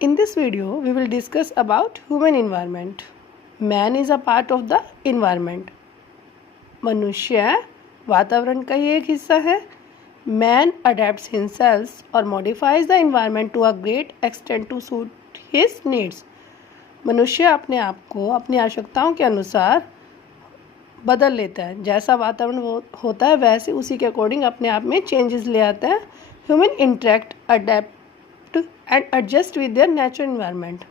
In this video, we will discuss about human environment. Man is a part of the environment. मनुष्य वातावरण का ही एक हिस्सा है. Man adapts himself or modifies the environment to a great extent to suit his needs. मनुष्य अपने आप को अपनी आवश्यकताओं के अनुसार बदल लेता है. जैसा वातावरण होता है वैसे उसी के अकॉर्डिंग अपने आप में चेंजेस ले आता है. Human interact, adapt and adjust with their natural environment.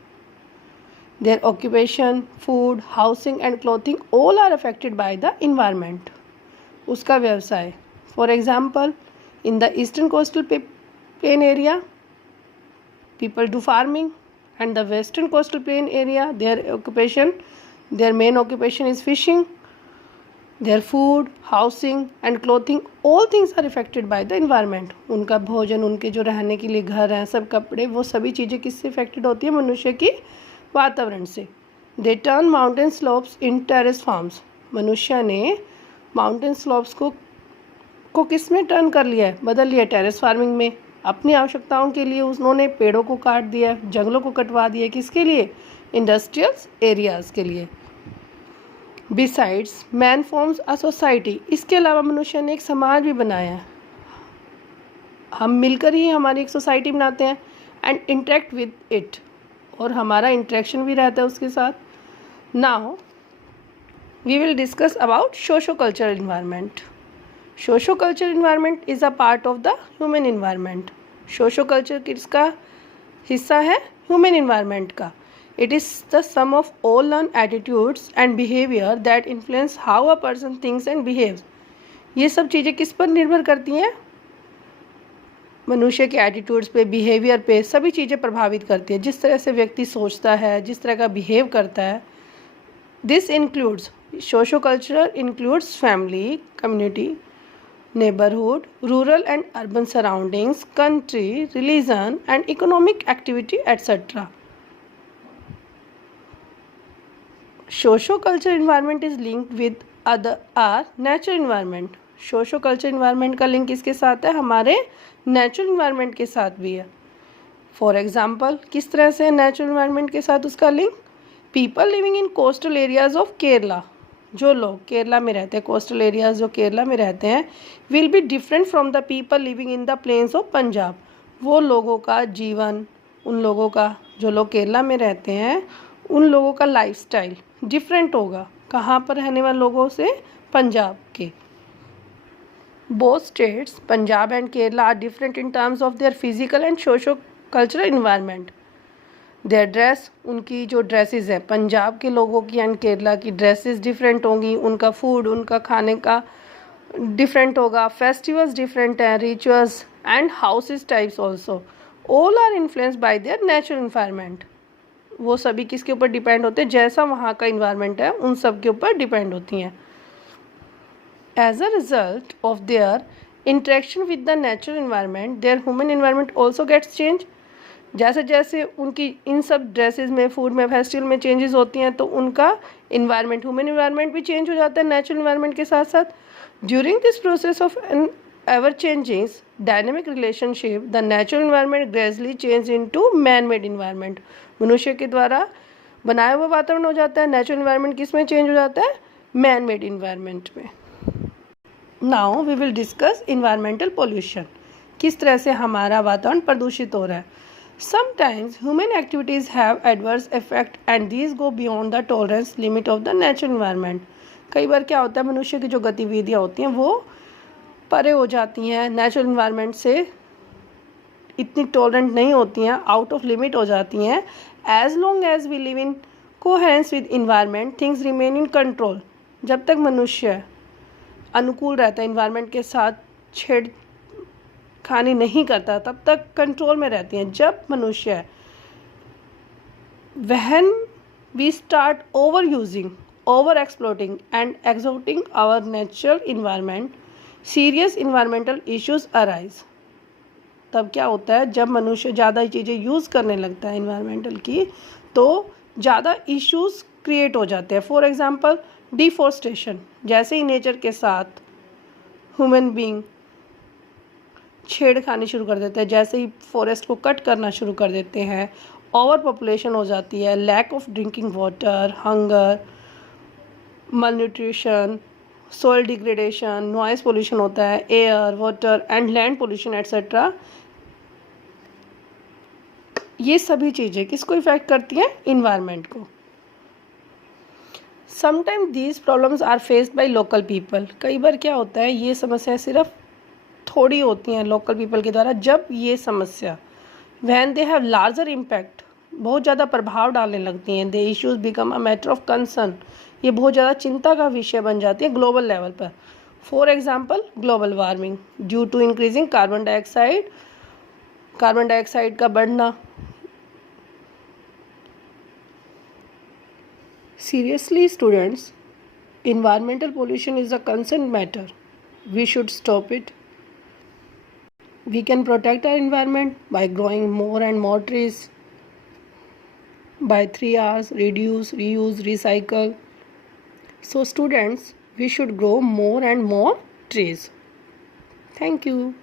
Their occupation, food, housing and clothing all are affected by the environment. उसका व्यवसाय, for example, in the eastern coastal plain area, people do farming, and the western coastal plain area, their main occupation is fishing. Their food, housing and clothing, all things are affected by the environment. उनका भोजन, उनके जो रहने के लिए घर हैं, सब कपड़े, वो सभी चीज़ें किससे affected होती है? मनुष्य की वातावरण से. They turn mountain slopes in terrace farms. मनुष्य ने माउंटेन स्लोप्स को किस में टर्न कर लिया है? बदल लिया टेरेस फार्मिंग में. अपनी आवश्यकताओं के लिए उन्होंने पेड़ों को काट दिया, जंगलों को कटवा दिया. किसके लिए? इंडस्ट्रियल एरियाज़ के लिए. Besides, man forms a society. इसके अलावा मनुष्य ने एक समाज भी बनाया है. हम मिलकर ही हमारी एक सोसाइटी बनाते हैं एंड इंटरेक्ट विद इट, और हमारा इंटरेक्शन भी रहता है उसके साथ. Now we will discuss about socio cultural environment. Socio cultural environment is a part of the human environment. Socio culture किसका हिस्सा है? ह्यूमन इन्वायरमेंट का. It is the sum of all learned attitudes and behavior that influence how a person thinks and behaves. ये सब चीज़ें किस पर निर्भर करती हैं? मनुष्य के एटीट्यूड्स पे, बिहेवियर पे, सभी चीज़ें प्रभावित करती है. जिस तरह से व्यक्ति सोचता है, जिस तरह का बिहेव करता है. This includes, socio cultural includes family, community, neighbourhood, rural and urban surroundings, country, religion and economic activity etcetera. Socio culture environment is linked with our natural environment. Socio culture environment का लिंक किसके साथ है? हमारे नेचुरल इन्वायरमेंट के साथ भी है. For example, किस तरह से नेचुरल इन्वायरमेंट के साथ उसका link? People living in coastal areas of Kerala. जो लोग केरला में रहते हैं, कोस्टल एरियाज जो केरला में रहते हैं, will be different from the people living in the plains of Punjab. वो लोगों का जीवन, उन लोगों का, जो लोग केरला में रहते हैं, उन लोगों का लाइफस्टाइल डिफरेंट होगा. कहाँ पर रहने वाले लोगों से? पंजाब के. Both states, Punjab and Kerala, are different in terms of their physical and socio cultural environment. Their dress, उनकी जो ड्रेसेस है, पंजाब के लोगों की एंड केरला की ड्रेसेस डिफरेंट होंगी. उनका फूड, उनका खाने का डिफरेंट होगा. फेस्टिवल्स डिफरेंट हैं, rituals and houses types also. All are influenced by their natural environment. वो सभी किसके ऊपर डिपेंड होते हैं? जैसा वहाँ का इन्वायरमेंट है उन सब के ऊपर डिपेंड होती हैं. As a result of their interaction with the natural environment, their human environment also gets change. जैसे जैसे उनकी इन सब ड्रेसेस में, फूड में, फेस्टिवल में चेंजेस होती हैं, तो उनका इन्वायरमेंट, ह्यूमन इन्वायरमेंट भी चेंज हो जाता है नेचुरल इन्वायरमेंट के साथ साथ. During this process of an ever changing dynamic relationship, the natural environment gradually change into man-made environment. मनुष्य के द्वारा बनाया हुआ वातावरण हो जाता है. नेचुरल इन्वायरमेंट किस में चेंज हो जाता है? मैन मेड इन्वायरमेंट में. Now we will discuss environmental pollution. किस तरह से हमारा वातावरण प्रदूषित हो रहा है. Sometimes human activities have adverse effect and these go beyond the tolerance limit of the natural environment. कई बार क्या होता है, मनुष्य की जो गतिविधियाँ होती हैं वो परे हो जाती हैं, नेचुरल इन्वायरमेंट से इतनी टॉलरेंट नहीं होती हैं, आउट ऑफ लिमिट हो जाती हैं. As long as we live in coherence with environment, things remain in control. जब तक मनुष्य अनुकूल रहता है, इन्वायरमेंट के साथ छेड़खानी नहीं करता, तब तक कंट्रोल में रहती हैं. जब मनुष्य, when we start over using, over exploiting and exhausting our natural environment, serious environmental issues arise. तब क्या होता है, जब मनुष्य ज़्यादा चीज़ें यूज़ करने लगता है इन्वायरमेंटल की, तो ज़्यादा इश्यूज क्रिएट हो जाते हैं. For example, deforestation. जैसे ही नेचर के साथ ह्यूमन बीइंग छेड़खानी शुरू कर देते हैं, जैसे ही फॉरेस्ट को कट करना शुरू कर देते हैं ओवर पॉपुलेशन हो जाती है, lack of drinking water, hunger, malnutrition, soil degradation, noise pollution होता है, air, water and land pollution etcetera. ये सभी चीज़ें किसको इफेक्ट करती हैं? इन्वायरमेंट को। Sometime these problems are faced by local people. कई बार क्या होता है, ये समस्याएं सिर्फ थोड़ी होती हैं लोकल पीपल के द्वारा। जब ये समस्या when they have larger impact, बहुत ज़्यादा प्रभाव डालने लगती हैं, they issues become a matter of concern, ये बहुत ज़्यादा चिंता का विषय बन जाती है ग्लोबल लेवल पर। For example global warming due to increasing carbon dioxide का बढ़ना। Seriously students, environmental pollution is a concerned matter. We should stop it. We can protect our environment by growing more and more trees. By 3 Rs: reduce, reuse, recycle. So students, we should grow more and more trees. Thank you.